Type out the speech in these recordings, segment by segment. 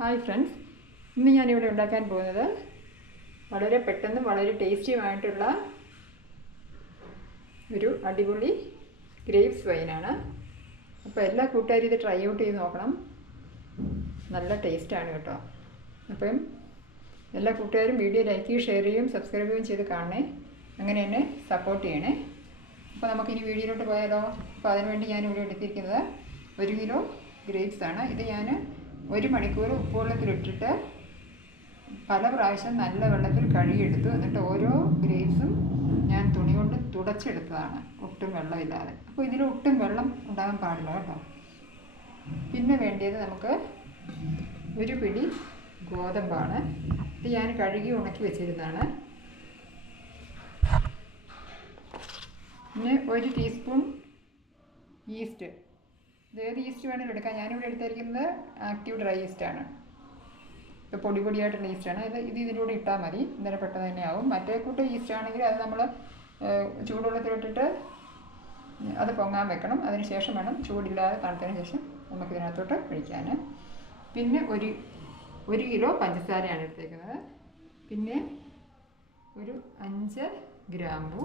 Hi friends ഇന്ന് ഞാനിവിടെ ഉണ്ടാക്കാൻ പോകുന്നത് വളരെ പെട്ടെന്ന് വളരെ ടേസ്റ്റിയുമായിട്ടുള്ള ഒരു അടിപൊളി ഗ്രേപ്സ് വൈനാണ്. അപ്പോൾ എല്ലാ കൂട്ടുകാരും ഇത് ട്രൈ ഔട്ട് ചെയ്ത് നോക്കണം. നല്ല ടേസ്റ്റാണ് കേട്ടോ. അപ്പം എല്ലാ കൂട്ടുകാരും വീഡിയോ ലൈക്ക് ഷെയർ ചെയ്യും സബ്സ്ക്രൈബ് ചെയ്യുകയും ചെയ്ത് കാണണേ. അങ്ങനെ തന്നെ സപ്പോർട്ട് ചെയ്യണേ. അപ്പോൾ നമുക്കിനി വീഡിയോയിലോട്ട് പോയാലോ? അപ്പോൾ അതിനുവേണ്ടി ഞാനിവിടെ എടുത്തിരിക്കുന്നത് ഒരു കിലോ ഗ്രേപ്സ് ആണ്. ഇത് ഞാൻ ഒരു മണിക്കൂർ ഉപ്പുവെള്ളത്തിലിട്ടിട്ട് പല പ്രാവശ്യം നല്ല വെള്ളത്തിൽ കഴുകിയെടുത്തു. എന്നിട്ട് ഓരോ ഗ്രേപ്സും ഞാൻ തുണി കൊണ്ട് തുടച്ചെടുത്തതാണ്. ഒട്ടും വെള്ളമില്ലാതെ. അപ്പോൾ ഇതിൽ ഒട്ടും വെള്ളം ഉണ്ടാകാൻ പാടില്ല കേട്ടോ. പിന്നെ വേണ്ടിയത് നമുക്ക് ഒരു പിടി ഗോതമ്പാണ്. ഇത് ഞാൻ കഴുകി ഉണക്കി വെച്ചിരുന്നതാണ്. പിന്നെ ഒരു ടീസ്പൂൺ ഈസ്റ്റ്. ഇത് ഏത് ഈസ്റ്റ് വേണമെങ്കിലും എടുക്കാം. ഞാനിവിടെ എടുത്തിരിക്കുന്നത് ആക്റ്റീവ് ഡ്രൈ ആണ്. ഇപ്പോൾ പൊടി പൊടിയായിട്ടുള്ള ഈസ്റ്റാണ് ഇത് ഇത് ഇതിലൂടെ ഇട്ടാൽ മതി. ഇന്നലെ പെട്ടെന്ന് തന്നെ ആവും. മറ്റേ കൂട്ട് ഈസ്റ്റ് ആണെങ്കിൽ അത് നമ്മൾ ചൂടുവെള്ളത്തിലിട്ടിട്ട് അത് പൊങ്ങാൻ വെക്കണം. അതിന് ശേഷം വേണം ചൂടില്ലാതെ തണുത്തതിന് ശേഷം നമുക്ക് ഇതിനകത്തോട്ട് ഒഴിക്കാൻ പിന്നെ ഒരു ഒരു കിലോ പഞ്ചസാരയാണ് എടുത്തേക്കുന്നത്. പിന്നെ ഒരു അഞ്ച് ഗ്രാമ്പു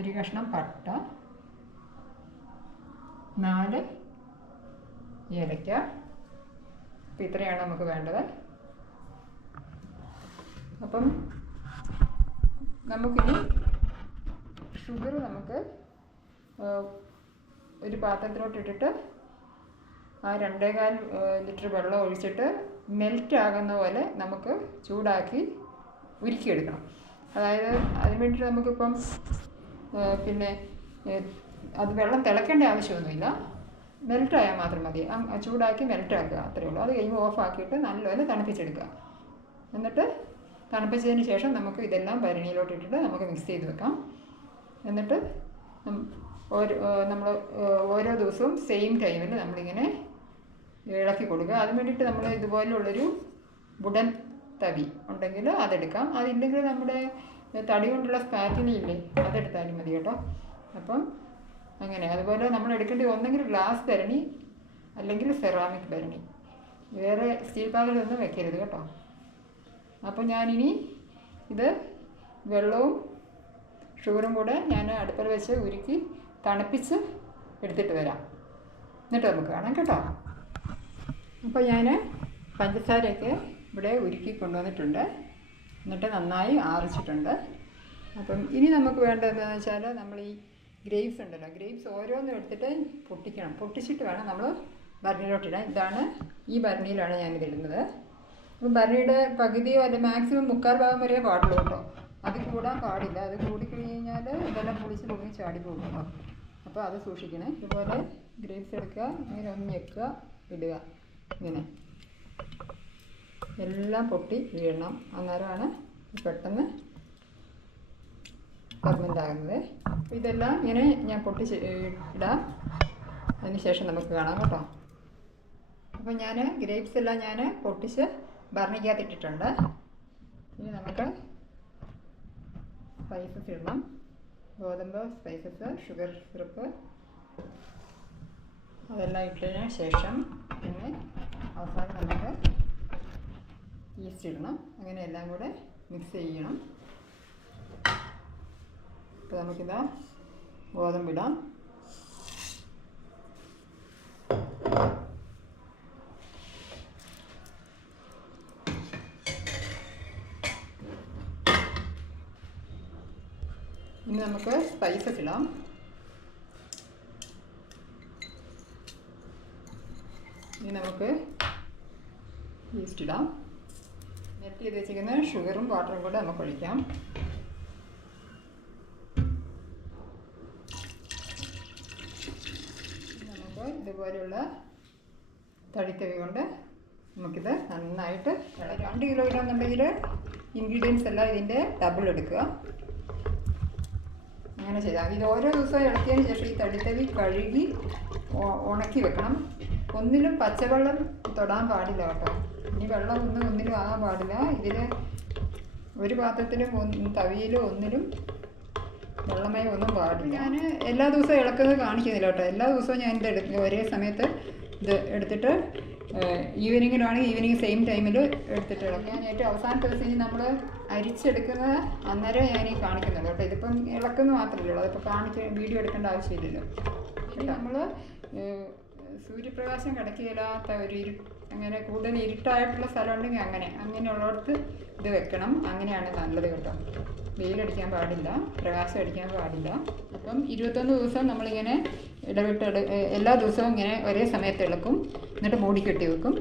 ഒരു കഷ്ണം പട്ട നാല്. ഏലക്ക അപ്പം ഇത്രയാണ് നമുക്ക് വേണ്ടത്. അപ്പം നമുക്കിനി ഷുഗർ നമുക്ക് ഒരു പാത്രത്തിലോട്ട് ഇട്ടിട്ട് ആ രണ്ടേകാൽ ലിറ്റർ വെള്ളം ഒഴിച്ചിട്ട് മെൽറ്റ് ആകുന്ന പോലെ നമുക്ക് ചൂടാക്കി ഉരുക്കിയെടുക്കണം. അതായത് അതിന് വേണ്ടിയിട്ട് നമുക്കിപ്പം പിന്നെ അത് വെള്ളം തിളക്കേണ്ട ആവശ്യമൊന്നുമില്ല. മെൽറ്റായാൽ മാത്രം മതി. ചൂടാക്കി മെൽറ്റാക്കുക അത്രയേ ഉള്ളൂ. അത് കഴിയുമ്പോൾ ഓഫ് ആക്കിയിട്ട് നല്ലപോലെ തണുപ്പിച്ചെടുക്കുക. എന്നിട്ട് തണുപ്പിച്ചതിന് ശേഷം നമുക്ക് ഇതെല്ലാം ഭരണിയിലോട്ട് ഇട്ടിട്ട് നമുക്ക് മിക്സ് ചെയ്ത് വെക്കാം. എന്നിട്ട് ഓരോ നമ്മൾ ഓരോ ദിവസവും സെയിം ടൈമിൽ നമ്മളിങ്ങനെ ഇളക്കി കൊടുക്കുക. അതിന് വേണ്ടിയിട്ട് നമ്മൾ ഇതുപോലുള്ളൊരു വുഡൻ തവി ഉണ്ടെങ്കിൽ അതെടുക്കാം. അതില്ലെങ്കിൽ നമ്മുടെ തടി കൊണ്ടുള്ള സ്പാറ്റിനി ഇല്ലേ അതെടുത്താലും മതി കേട്ടോ. അപ്പം അങ്ങനെ. അതുപോലെ നമ്മൾ എടുക്കേണ്ടി ഒന്നെങ്കിൽ ഗ്ലാസ് ഭരണി അല്ലെങ്കിൽ സെറാമിക് ഭരണി വേറെ സ്റ്റീൽ പാത്രത്തിലൊന്നും വെക്കരുത് കേട്ടോ. അപ്പോൾ ഞാനിനി ഇത് വെള്ളവും ഷുഗറും കൂടെ ഞാൻ അടുപ്പിൽ വെച്ച് ഉരുക്കി തണുപ്പിച്ച് എടുത്തിട്ട് വരാം. എന്നിട്ട് നമുക്ക് കാണാം കേട്ടോ. അപ്പോൾ ഞാൻ പഞ്ചസാരയൊക്കെ ഇവിടെ ഉരുക്കി കൊണ്ടുവന്നിട്ടുണ്ട്. എന്നിട്ട് നന്നായി ആറിച്ചിട്ടുണ്ട്. അപ്പം ഇനി നമുക്ക് വേണ്ടത് എന്താണെന്ന് വെച്ചാൽ നമ്മൾ ഈ ഗ്രേപ്സ് ഉണ്ടല്ലോ. ഗ്രേപ്സ് ഓരോന്നും എടുത്തിട്ട് പൊട്ടിക്കണം. പൊട്ടിച്ചിട്ട് വേണം നമ്മൾ ഭരണിയിലോട്ടിടാൻ ഇതാണ് ഈ ഭരണിയിലാണ് ഞാനിത് ഇടുന്നത്. അപ്പം ഭരണിയുടെ പകുതിയോ അല്ലെ മാക്സിമം മുക്കാൽ ഭാഗം വരെ പാടുള്ളൂ കേട്ടോ. അത് കൂടാൻ പാടില്ല. അത് കൂടിക്കഴിഞ്ഞ് കഴിഞ്ഞാൽ ഇതെല്ലാം പൊളിച്ച് പൊങ്ങി ചാടി പോകും അപ്പോൾ അത് സൂക്ഷിക്കണേ. ഇതുപോലെ ഗ്രേപ്സ് എടുക്കുക. ഇങ്ങനെ ഒന്ന് ഞെക്കുക ഇടുക. ഇങ്ങനെ. എല്ലാം പൊട്ടി വീഴണം. അന്നേരമാണ് പെട്ടെന്ന് അപ്പോൾ ഇതെല്ലാം ഇങ്ങനെ ഞാൻ പൊട്ടി ഇടാം. അതിന് ശേഷം നമുക്ക് കാണാം കേട്ടോ. അപ്പോൾ ഞാൻ ഗ്രേപ്സ് എല്ലാം ഞാൻ പൊട്ടിച്ച് ഭരണിക്കാത്തിട്ടിട്ടുണ്ട് ഇനി നമുക്ക് സ്പൈസസ് ഇടണം. ഗോതമ്പ് സ്പൈസസ് ഷുഗർ സിറപ്പ് അതെല്ലാം ഇട്ടതിന് ശേഷം പിന്നെ അവസാനം നമുക്ക് ഈസ്റ്റ് ഇടണം. അങ്ങനെ എല്ലാം കൂടെ മിക്സ് ചെയ്യണം. അപ്പോൾ നമുക്കിതാ ഗോതമ്പിടാം ഇനി നമുക്ക് സ്പൈസസ് ഇടാം ഇനി നമുക്ക് ഈസ്റ്റ് ഇടാം മെൽറ്റ് ചെയ്ത് വെച്ചിരിക്കുന്ന ഷുഗറും വാട്ടറും കൂടെ നമുക്ക് ഒഴിക്കാം നമുക്ക് ഇതുപോലെയുള്ള തടിത്തവി കൊണ്ട് നമുക്കിത് നന്നായിട്ട്. രണ്ട് കിലോ ഇടാന്നുണ്ടെങ്കിൽ ഇൻഗ്രീഡിയൻസ് എല്ലാം ഇതിന്റെ ഡബിൾ എടുക്കുക. അങ്ങനെ ചെയ്താൽ ഇത് ഓരോ ദിവസവും ഇളക്കിയതിന് ശേഷം ഈ തടിത്തവി കഴുകി ഉണക്കി വെക്കണം. ഒന്നിലും പച്ചവെള്ളം തൊടാൻ പാടില്ല കേട്ടോ. ഇനി വെള്ളം ഒന്നും ഒന്നിലും ആകാൻ പാടില്ല. ഇതിൽ ഒരു പാത്രത്തിലും തവിയിലും ഒന്നിലും വെള്ളമയം ഒന്നും പാടില്ല. ഞാൻ എല്ലാ ദിവസവും ഇളക്കുന്നത് കാണിക്കുന്നില്ല കേട്ടോ. എല്ലാ ദിവസവും ഞാൻ ഇത് എടുത്ത് ഒരേ സമയത്ത് ഇത് എടുത്തിട്ട് ഈവനിങ്ങിലാണെങ്കിൽ ഈവനിങ് സെയിം ടൈമിൽ എടുത്തിട്ട് ഇളക്കും ഞാൻ ഏറ്റവും അവസാനത്തെ ദിവസം ഇനി നമ്മൾ അരിച്ചെടുക്കുന്നത് അന്നേരം ഞാൻ ഈ കാണിക്കുന്നുള്ളൂ കേട്ടോ. ഇതിപ്പം ഇളക്കുന്ന മാത്രമേ ഉള്ളൂ. അതിപ്പോൾ കാണിച്ച് വീഡിയോ എടുക്കേണ്ട ആവശ്യമില്ലല്ലോ. ഇനി നമ്മൾ സൂര്യപ്രകാശം കിടക്കില്ലാത്ത ഒരു ഇരു അങ്ങനെ കൂടുതൽ ഇരുട്ടായിട്ടുള്ള സ്ഥലം ഉണ്ടെങ്കിൽ അങ്ങനെ അങ്ങനെയുള്ളിടത്ത് ഇത് വെക്കണം. അങ്ങനെയാണ് നല്ലത് കേട്ടോ. വെയിലടിക്കാൻ പാടില്ല പ്രകാശം അടിക്കാൻ പാടില്ല. അപ്പം ഇരുപത്തൊന്ന് ദിവസം നമ്മളിങ്ങനെ ഇടവിട്ട് ഇട- എല്ലാ ദിവസവും ഇങ്ങനെ ഒരേ സമയത്ത് ഇളക്കും എന്നിട്ട് മൂടി കെട്ടി വെക്കും.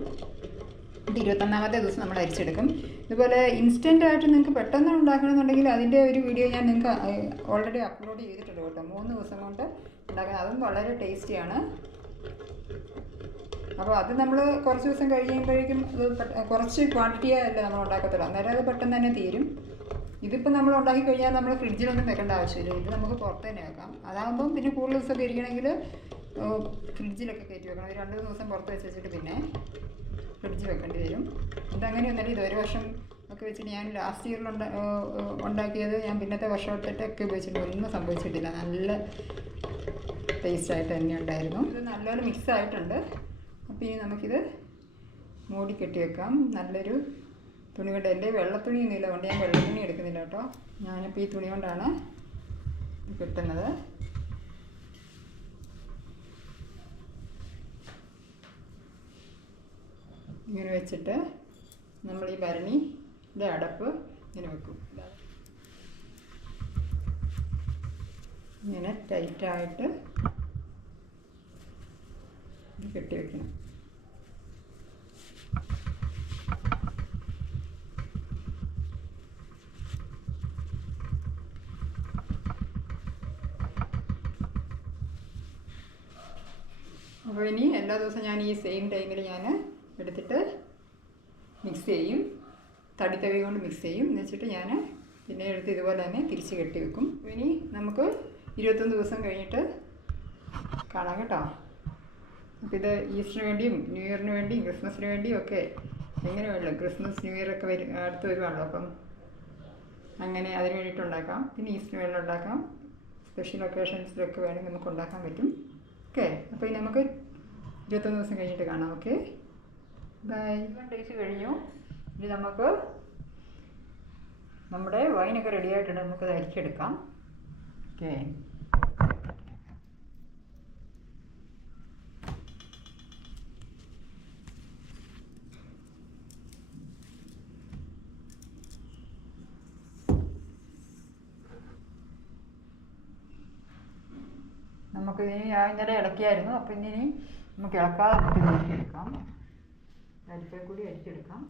എന്നിട്ട് ഇരുപത്തൊന്നാമത്തെ ദിവസം നമ്മൾ അരിച്ചെടുക്കും. ഇതുപോലെ ഇൻസ്റ്റന്റ് ആയിട്ട് നിങ്ങൾക്ക് പെട്ടെന്ന് ഉണ്ടാക്കണമെന്നുണ്ടെങ്കിൽ അതിന്റെ ഒരു വീഡിയോ ഞാൻ നിങ്ങൾക്ക് ഓൾറെഡി അപ്ലോഡ് ചെയ്തിട്ടുണ്ട് കേട്ടോ. മൂന്ന് ദിവസം കൊണ്ട് ഉണ്ടാക്കുന്നത് അതും വളരെ ടേസ്റ്റിയാണ് അപ്പോൾ അത് നമ്മൾ കുറച്ച് ദിവസം കഴിയുമ്പോഴേക്കും അത് കുറച്ച് ക്വാണ്ടിറ്റിയല്ല നമ്മൾ ഉണ്ടാക്കത്തുള്ളൂ. അന്നേരം അത് പെട്ടെന്ന് തന്നെ തീരും. ഇതിപ്പോൾ നമ്മൾ ഉണ്ടാക്കി കഴിഞ്ഞാൽ നമ്മൾ ഫ്രിഡ്ജിലൊന്നും വെക്കേണ്ട ആവശ്യമില്ല. ഇത് നമുക്ക് പുറത്ത് തന്നെ വെക്കാം. അതാകുമ്പം പിന്നെ കൂടുതൽ ദിവസമൊക്കെ ഇരിക്കണമെങ്കിൽ ഫ്രിഡ്ജിലൊക്കെ കയറ്റി വെക്കണം. രണ്ട് മൂന്ന് ദിവസം പുറത്ത് വെച്ച് വെച്ചിട്ട് പിന്നെ ഫ്രിഡ്ജ് വെക്കേണ്ടി വരും. ഇതങ്ങനെയൊന്നല്ല ഇത് ഒരു വർഷം ഒക്കെ വെച്ചിട്ട് ഞാൻ ലാസ്റ്റ് ഇയറിൽ ഉണ്ടാക്കിയത് ഞാൻ പിന്നത്തെ വർഷത്തൊക്കെ ഉപയോഗിച്ചിട്ട് ഒന്നും സംഭവിച്ചിട്ടില്ല. നല്ല ടേസ്റ്റ് ആയിട്ട് തന്നെ ഉണ്ടായിരുന്നു. ഇത് നല്ലപോലെ മിക്സ് ആയിട്ടുണ്ട്. അപ്പോൾ ഇനി നമുക്കിത് മൂടി കെട്ടി വെക്കാം. നല്ലൊരു തുണി കൊണ്ട് എന്റെ വെള്ളത്തുണി ഒന്നുമില്ല അതുകൊണ്ട് ഞാൻ വെള്ളത്തുണി എടുക്കുന്നില്ല കേട്ടോ. ഞാനിപ്പോൾ ഈ തുണി കൊണ്ടാണ് കിട്ടുന്നത്. ഇങ്ങനെ വെച്ചിട്ട് നമ്മൾ ഈ ഭരണി ഇത് അടപ്പ് ഇങ്ങനെ വെക്കും. ഇങ്ങനെ ടൈറ്റായിട്ട് കെട്ടി വെക്കണം. അപ്പോൾ ഇനി എല്ലാ ദിവസവും ഞാൻ ഈ സെയിം ടൈമിൽ ഞാൻ എടുത്തിട്ട് മിക്സ് ചെയ്യും. തടിത്തവി കൊണ്ട് മിക്സ് ചെയ്യും. എന്ന് വെച്ചിട്ട് ഞാൻ പിന്നെ എടുത്ത് ഇതുപോലെ തന്നെ തിരിച്ച് കെട്ടി വെക്കും. ഇനി നമുക്ക് ഇരുപത്തൊന്ന് ദിവസം കഴിഞ്ഞിട്ട് കാണാം കേട്ടോ. അപ്പോൾ ഇത് ഈസ്റ്ററിന് വേണ്ടിയും ന്യൂ ഇയറിന് വേണ്ടിയും ക്രിസ്മസിന് വേണ്ടിയും ഒക്കെ എങ്ങനെ വേണമല്ലോ ക്രിസ്മസ് ന്യൂ ഇയർ ഒക്കെ വരും അടുത്ത് വരുവാണല്ലോ അപ്പം അങ്ങനെ അതിന് വേണ്ടിയിട്ട് ഉണ്ടാക്കാം. പിന്നെ ഈസ്റ്ററിന് വേണ്ടി ഉണ്ടാക്കാം. സ്പെഷ്യൽ ഒക്കേഷൻസിലൊക്കെ വേണമെങ്കിൽ നമുക്ക് ഉണ്ടാക്കാൻ പറ്റും. ഓക്കെ അപ്പോൾ ഇനി നമുക്ക് ഇരുപത്തൊന്ന് ദിവസം കഴിഞ്ഞിട്ട് കാണാം ഓക്കെ ബൈ ഡേയ്സ് കഴിഞ്ഞു. ഇനി നമുക്ക് നമ്മുടെ വൈനൊക്കെ റെഡി ആയിട്ടുണ്ട്. നമുക്കത് അരിച്ചെടുക്കാം. ഓക്കെ നമുക്ക് ഇനി ഞാൻ ഇന്നലെ ഇളക്കിയായിരുന്നു. അപ്പോൾ ഇനി നമുക്ക് ഇളക്കാതെ നമുക്ക് അരിച്ചെടുക്കാം. അരിപ്പേ കൂടി അരിച്ചെടുക്കാം.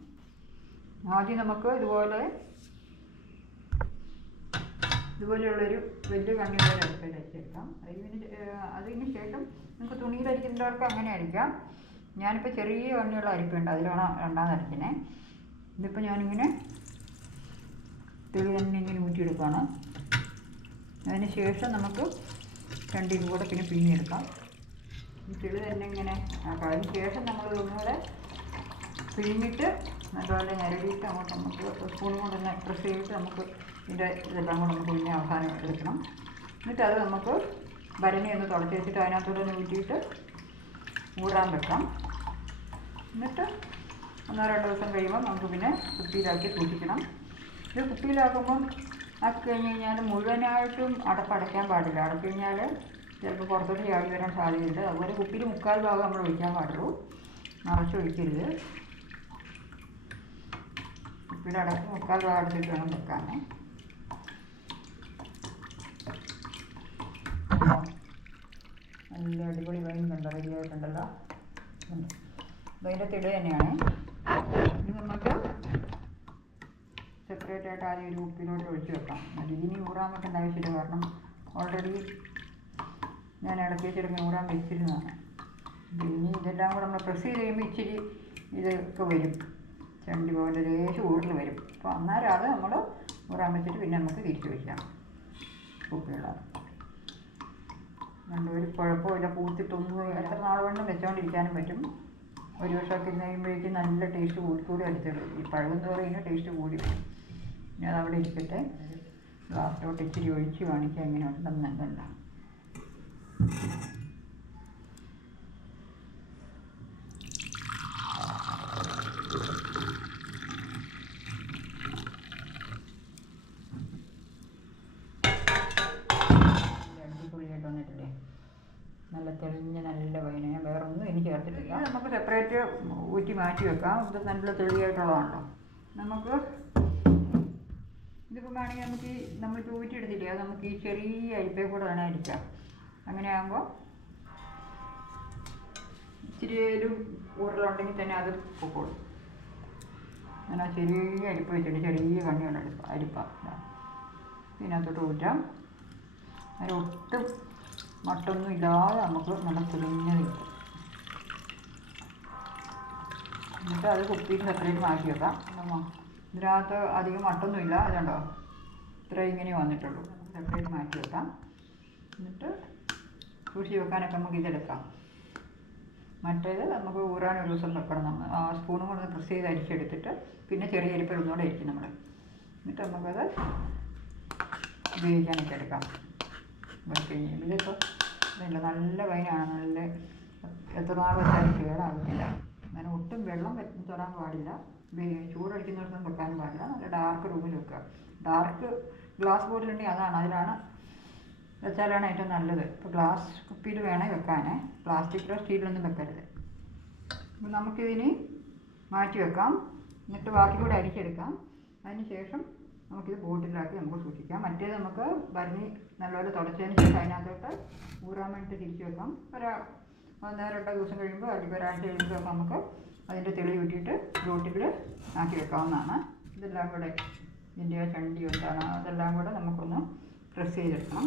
ആദ്യം നമുക്ക് ഇതുപോലെ ഇതുപോലെയുള്ളൊരു വലിയ കണ്ണിയുള്ള അരിപ്പയിൽ അരിച്ചെടുക്കാം. അതിന് അതിന് ശേഷം നമുക്ക് തുണിയിൽ അരിക്കുന്നവർക്ക് അങ്ങനെ അരിക്കാം. ഞാനിപ്പോൾ ചെറിയ കണ്ണിയുള്ള അരിപ്പുണ്ട് അതിലാണ് രണ്ടാമത് അരിക്കണേ. ഇതിപ്പോൾ ഞാനിങ്ങനെ തെളി തന്നെ ഇങ്ങനെ ഊറ്റിയെടുക്കുകയാണ്. അതിന് ശേഷം നമുക്ക് രണ്ടിനും കൂടെ പിന്നെ പിഴിഞ്ഞെടുക്കാം ചെളി തന്നെ ഇങ്ങനെ അപ്പം അതിന് ശേഷം നമ്മൾ ഒന്നുകൂടെ പിഴിഞ്ഞിട്ട് നല്ലപോലെ ഞരടിയിട്ട് അങ്ങോട്ട് നമുക്ക് സ്പൂൺ കൊണ്ടൊന്ന് പ്രസ് ചെയ്തിട്ട് നമുക്ക് ഇതിന്റെ ഇതെല്ലാം കൂടെ നമുക്ക് പിന്നെ അവസാനം എടുക്കണം. എന്നിട്ട് അത് നമുക്ക് ഭരണി ഒന്ന് തുടച്ച് വെച്ചിട്ട് അതിനകത്തൂടെ ഒന്ന് ഊറ്റിയിട്ട് ഊറാൻ വെക്കാം. എന്നിട്ട് ഒന്നോ രണ്ടോ ദിവസം കഴിയുമ്പോൾ നമുക്ക് പിന്നെ കുപ്പിയിലാക്കി സൂക്ഷിക്കണം. ഇത് കുപ്പിയിലാക്കുമ്പം ആക്കി കഴിഞ്ഞ് കഴിഞ്ഞാൽ മുഴുവനായിട്ടും അടപ്പടയ്ക്കാൻ പാടില്ല. അടപ്പ് കഴിഞ്ഞാൽ ചിലപ്പോൾ പുറത്തോട്ട് ചാടി വരാൻ സാധ്യതയുണ്ട്. അതുപോലെ കുപ്പിയിൽ മുക്കാൽ ഭാഗം നമ്മൾ ഒഴിക്കാൻ പാടുള്ളൂ. നിറച്ചൊഴിക്കരുത് കുപ്പിയുടെ അടപ്പ് മുക്കാൽ ഭാഗം എടുത്തിട്ട് വേണം വെക്കാൻ നല്ല അടിപൊളി വൈൻ കണ്ടോ? റെഡിയായിട്ടുണ്ടല്ലോ അതിന്റെ തിട തന്നെയാണ്. നമുക്ക് സെപ്പറേറ്റ് ആയിട്ട് ആദ്യം ഒരു കുപ്പിയിലോട്ട് ഒഴിച്ച് വെക്കാം. അത് ഇനി ഊറാൻ വെക്കേണ്ട ആവശ്യമില്ല കാരണം ഓൾറെഡി ഞാൻ ഇടയ്ക്ക് വെച്ചിട്ട് ഊറാൻ വെച്ചിരുന്നതാണ്. ഇനി ഇതെല്ലാം കൂടെ നമ്മൾ പ്രസ് ചെയ്ത് കഴിയുമ്പോൾ ഇച്ചിരി ഇതൊക്കെ വരും. ചണ്ടി പോലെ ലേശം കൂടുതൽ വരും. അപ്പോൾ അന്നേരം അത് നമ്മൾ ഊറാൻ വെച്ചിട്ട് പിന്നെ നമുക്ക് തിരിച്ച് വയ്ക്കാം കുപ്പികളാണ്. അതുകൊണ്ട് ഒരു കുഴപ്പമില്ല. പൂത്തിട്ടൊന്നും എത്ര നാൾ വേണം വെച്ചുകൊണ്ടിരിക്കാനും പറ്റും. ഒരു വർഷമൊക്കെ ഇരുന്ന് കഴിയുമ്പോഴേക്കും നല്ല ടേസ്റ്റ് കൂടി കൂടി അടിച്ചോളൂ ഈ പഴം പറയുന്ന ടേസ്റ്റ് കൂടി വരും. ഞാൻ അവിടെ ഇരിക്കട്ടെ. ഗ്ലാസ്സിലോട്ട് ഇച്ചിരി ഒഴിച്ച് കാണിക്കാം എങ്ങനെ ഉണ്ടെന്ന് കണ്ട. നല്ല തെളിഞ്ഞ നല്ല വൈന. ഞാൻ വേറെ ഒന്നും എനിക്ക് നമുക്ക് സെപ്പറേറ്റ് ഊറ്റി മാറ്റി വെക്കാം. ഇത് നല്ല തെളിയായിട്ടുള്ളതാണല്ലോ. നമുക്ക് ഇതിപ്പോൾ വേണമെങ്കിൽ നമുക്ക് ഊറ്റി എടുത്തില്ലേ അത് നമുക്ക് ഈ ചെറിയ അരിപ്പേ കൂടെ വേണേൽ അരിക്കാം. അങ്ങനെ ആകുമ്പോൾ ഇച്ചിരി ഒരു ഉരുളുണ്ടെങ്കിൽ തന്നെ അത് പൊക്കോളും. അങ്ങനെ ചെറിയ അരിപ്പ വെച്ചിട്ട് ചെറിയ കണ്ണിയുള്ള അരിപ്പ അരിപ്പ. ഇതാ. ഇതിനകത്തോട്ട് ഊറ്റാം. അതിന് ഒട്ടും മട്ടൊന്നും ഇല്ലാതെ നമുക്ക് നല്ല തെളിഞ്ഞത് കിട്ടും എന്നിട്ട് അത് കുപ്പിയിൽ സെപ്പറേറ്റ് മാറ്റി വെക്കാം. ഇതിനകത്ത് അധികം മട്ടൊന്നുമില്ല അതുണ്ടോ ഇത്ര ഇങ്ങനെ വന്നിട്ടുള്ളൂ. സെപ്പറേറ്റ് മാറ്റി വെക്കാം. എന്നിട്ട് സൂക്ഷിച്ച് വെക്കാനൊക്കെ നമുക്ക് ഇതെടുക്കാം. മറ്റേത് നമുക്ക് ഊറാൻ ഒരു ദിവസം വെക്കണം. നമ്മൾ ആ സ്പൂണും കൊണ്ട് പ്രസ് ചെയ്ത് അരിച്ചെടുത്തിട്ട് പിന്നെ ചെറിയ അരിപ്പിൽ ഒന്നുകൂടെ അരിക്കും നമ്മൾ എന്നിട്ട് നമുക്കത് ഉപയോഗിക്കാനൊക്കെ എടുക്കാം. കഴിയുമ്പോൾ ഇതിപ്പോൾ ഇതല്ല നല്ല വൈനാണ്. നല്ല എത്ര നാൾ വെച്ചാലും കേടാകുന്നില്ല അങ്ങനെ ഒട്ടും വെള്ളം തൊടാൻ പാടില്ല. വെ- ചൂടടിക്കുന്നിടത്തൊന്നും വെക്കാനും പാടില്ല. നല്ല ഡാർക്ക് റൂമിൽ വെക്കുക. ഡാർക്ക് ഗ്ലാസ് ബോട്ടിലുണ്ടെങ്കിൽ അതാണ്. അതിലാണ് വെച്ചാലാണ് ഏറ്റവും നല്ലത്. ഇപ്പോൾ ഗ്ലാസ് കുപ്പിയിൽ വേണേൽ വെക്കാനേ. പ്ലാസ്റ്റിക്കിലോ സ്റ്റീലിലൊന്നും വെക്കരുത്. അപ്പോൾ നമുക്കിതിന് മാറ്റി വെക്കാം. എന്നിട്ട് ബാക്കി കൂടെ അരിച്ചെടുക്കാം അതിന് ശേഷം നമുക്കിത് ബോട്ടിലാക്കി നമുക്ക് സൂക്ഷിക്കാം. മറ്റേത് നമുക്ക് ഭരണി നല്ലപോലെ തുടച്ചതിന് ശേഷം അതിനകത്തോട്ട് ഊറാൻ വേണ്ടിയിട്ട് തിരിച്ച് വെക്കാം. ഒരു ഒന്നോ രണ്ടോ ദിവസം കഴിയുമ്പോൾ അല്ലെങ്കിൽ ഒരാഴ്ച കഴിയുമ്പോൾ നമുക്ക്. അതിന്റെ തെളി കൂട്ടിയിട്ട് ബോട്ടിൽ ആക്കി വെക്കാവുന്നതാണ്. ഇതെല്ലാം കൂടെ ഇതിന്റെ ആ ചണ്ടി എന്താണ് അതെല്ലാം കൂടെ നമുക്കൊന്ന് പ്രസ് ചെയ്തെടുക്കണം.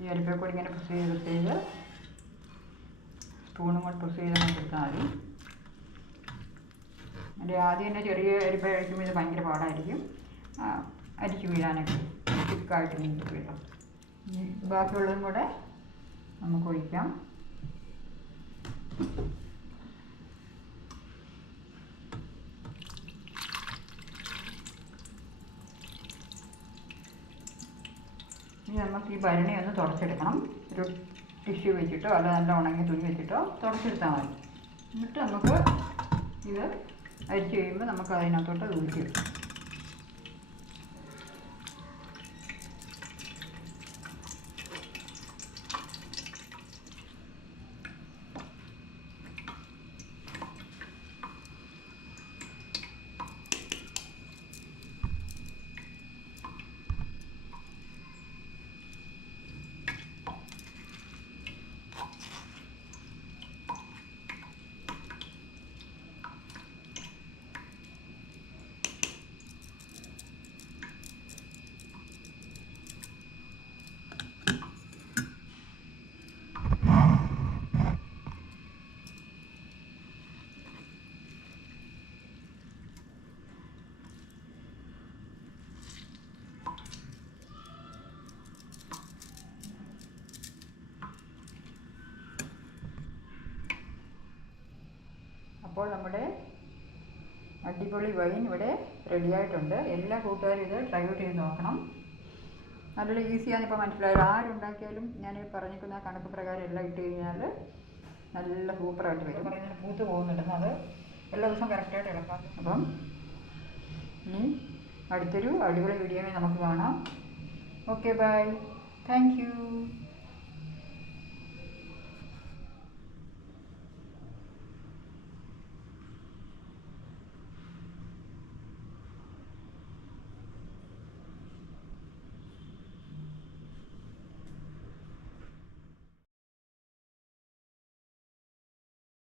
ഈ അരിപ്പേ കൂടി ഇങ്ങനെ പ്രസ് ചെയ്ത് ചെയ്ത് സ്പൂണും കൊണ്ട് പ്രസ് ചെയ്ത് എടുത്താൽ മതി. എന്റെ ആദ്യം തന്നെ ചെറിയ അരിപ്പ കഴിക്കുമ്പോൾ ഇത് ഭയങ്കര പാടായിരിക്കും. അരിക്ക് വീഴാനൊക്കെ തിക്കായിട്ട് നീക്കി വീഴും ബാക്കിയുള്ളതും കൂടെ നമുക്ക് ഒഴിക്കാം. ഇനി നമുക്ക് ഈ ഭരണി ഒന്ന് തുടച്ചെടുക്കണം. ഒരു ടിഷ്യൂ വെച്ചിട്ടോ അല്ല നല്ല ഉണങ്ങിയ തുണി വെച്ചിട്ടോ തുടച്ചെടുത്താൽ മതി. എന്നിട്ട് നമുക്ക് ഇത് അരിച്ച് കഴിയുമ്പോൾ നമുക്ക് അതിനകത്തോട്ട് അത് അപ്പോൾ നമ്മുടെ അടിപൊളി വൈൻ ഇവിടെ റെഡിയായിട്ടുണ്ട് എല്ലാ കൂട്ടുകാരും ഇത് ട്രൈ ഔട്ട് ചെയ്ത് നോക്കണം. നല്ല ഈസിയാണ് ഇപ്പോൾ മനസ്സിലായത്. ആരുണ്ടാക്കിയാലും ഞാൻ പറഞ്ഞിരിക്കുന്ന ആ കണക്ക് പ്രകാരം എല്ലാം ഇട്ട് കഴിഞ്ഞാൽ നല്ല സൂപ്പറായിട്ട് വരും. പൂത്ത് പോകുന്നുണ്ടെന്ന് അത് എല്ലാ ദിവസവും കറക്റ്റായിട്ട് ഇളക്കാം അപ്പം ഇനി അടുത്തൊരു അടിപൊളി വീഡിയോയിൽ നമുക്ക് കാണാം. Okay bye thank you